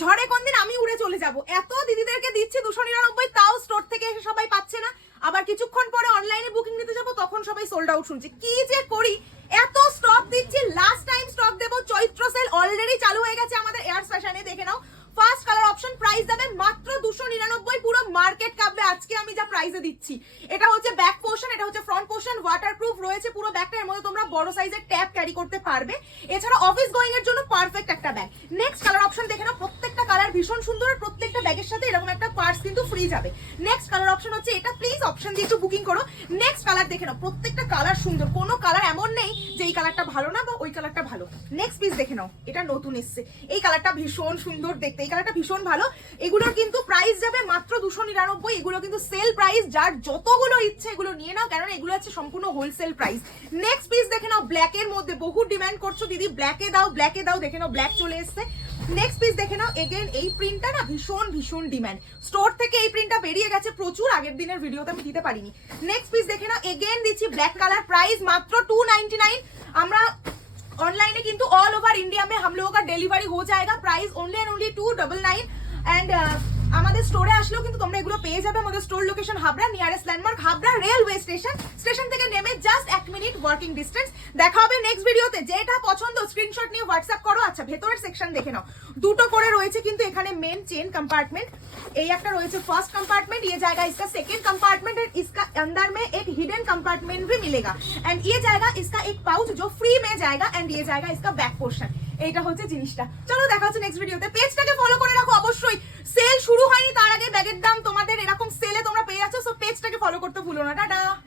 ঝড়ে কোনদিন আমি উড়ে চলে যাব। এত দিদিদেরকে দিচ্ছি 299, তাও স্টোর থেকে এসে সবাই পাচ্ছে না। আবার কিছুক্ষণ পরে অনলাইনে বুকিং নিতে যাব, তখন সবাই সোল্ড আউট শুনছি। কি যে করি, এত স্টক দিচ্ছি, লাস্ট টাইম স্টক দেবো। চৈত্র সেল অলরেডি চালু হয়ে গেছে আমাদের এয়ার ফ্যাশনে, দেখে নাও। ফার্স্ট কালার অপশন, প্রাইস যাবে মাত্র 299, পুরো মার্কেট কাঁপবে আজকে আমি যা প্রাইসে দিচ্ছি। এটা হচ্ছে ব্যাক পোর্শন, এটা হচ্ছে ফ্রন্ট পোর্শন, ওয়াটারপ্রুফ রয়েছে পুরো ব্যাগটার মধ্যে, তোমরা বড় সাইজের ট্যাব ক্যারি করতে পারবে। এছাড়া অফিস গোয়িং এর জন্য পারফেক্ট একটা ব্যাগ। নেক্সট কালার অপশন দেখে নাও, প্রত্যেকটা কালার ভীষণ সুন্দর, আর প্রত্যেকটা ব্যাগের সাথে এরকম একটা পার্স কিন্তু ফ্রি যাবে। নেক্সট কালার অপশন হচ্ছে এটা, প্লিজ অপশন দিয়ে একটু বুকিং করো। নেক্সট কালার দেখে নাও, প্রত্যেকটা কালার সুন্দর, কোনো কালার এমন নেই যে এই কালারটা ভালো না বা ওই কালারটা ভালো। নেক্সট পিস দেখে নাও, এটা নতুন এসছে, এই কালারটা ভীষণ সুন্দর দেখতে, এই কালারটা ভীষণ ভালো। এগুলোর কিন্তু প্রাইস যাবে মাত্র 299, এগুলো কিন্তু সেল প্রাইস, যার যতগুলো ইচ্ছে এগুলো নিয়ে নাও, কারণ এগুলো হচ্ছে সম্পূর্ণ হোলসেল প্রাইস। নেক্সট পিস দেখে নাও, ব্ল্যাক এর মধ্যে বহু ডিমান্ড করছো দিদি ব্ল্যাকে দাও ব্ল্যাকে দাও, দেখে নাও ব্ল্যাক চলে এসছে। নেক্সট পিস দেখে নাও, এগেন এই প্রিন্টটা না ভীষণ ভীষণ ডিমান্ড, স্টোর থেকে এই প্রিন্টটা বেরিয়ে গেছে প্রচুর, আগের দিনের ভিডিওতে আমি দিতে পারিনি। নেক্সট পিস দেখে নাও, এগেন দিচ্ছি ব্ল্যাক কালার, প্রাইস मात्र 299। আমরা ऑनलाइन किंतु ऑल ओवर इंडिया में हम लोगों का डिलीवरी हो जाएगा, price only and only 299। And আমাদের স্টোরে আসলেও কিন্তু তোমরা এগুলো পেয়ে যাবে। আমাদের store location Habra, nearest landmark Habra railway station, station থেকে নেমে জাস্ট 1 মিনিট ওয়াকিং ডিস্টেন্স। দেখা হবে নেক্সট ভিডিওতে। যেটা পছন্দ স্ক্রিনশট নিয়ে হোয়াটসঅ্যাপ করো। আচ্ছা, ভেতরের সেকশন দেখে নাও, দুটো করে রয়েছে কিন্তু এখানে মেন চেন कंपार्टमेंट, এই একটা রয়েছে ফার্স্ট कंपार्टमेंट, ये जाएगा इसका सेकंड कंपार्टमेंट, और इसका अंदर में एक हिडन कंपार्टमेंट भी मिलेगा। एंड ये जाएगा इसका एक पाउच जो फ्री में जाएगा, एंड ये जाएगा इसका बैक पोर्शन। এইটা হচ্ছে জিনিসটা। চলো দেখা হচ্ছে নেক্সট ভিডিওতে। পেজটাকে ফলো করে রাখো অবশ্যই, সেল শুরু হয়নি তার আগে ব্যাগের দাম তোমাদের এরকম সেলে তোমরা পেয়ে যাচ্ছ, সো পেজটাকে ফলো করতে ভুলো না। টাটা।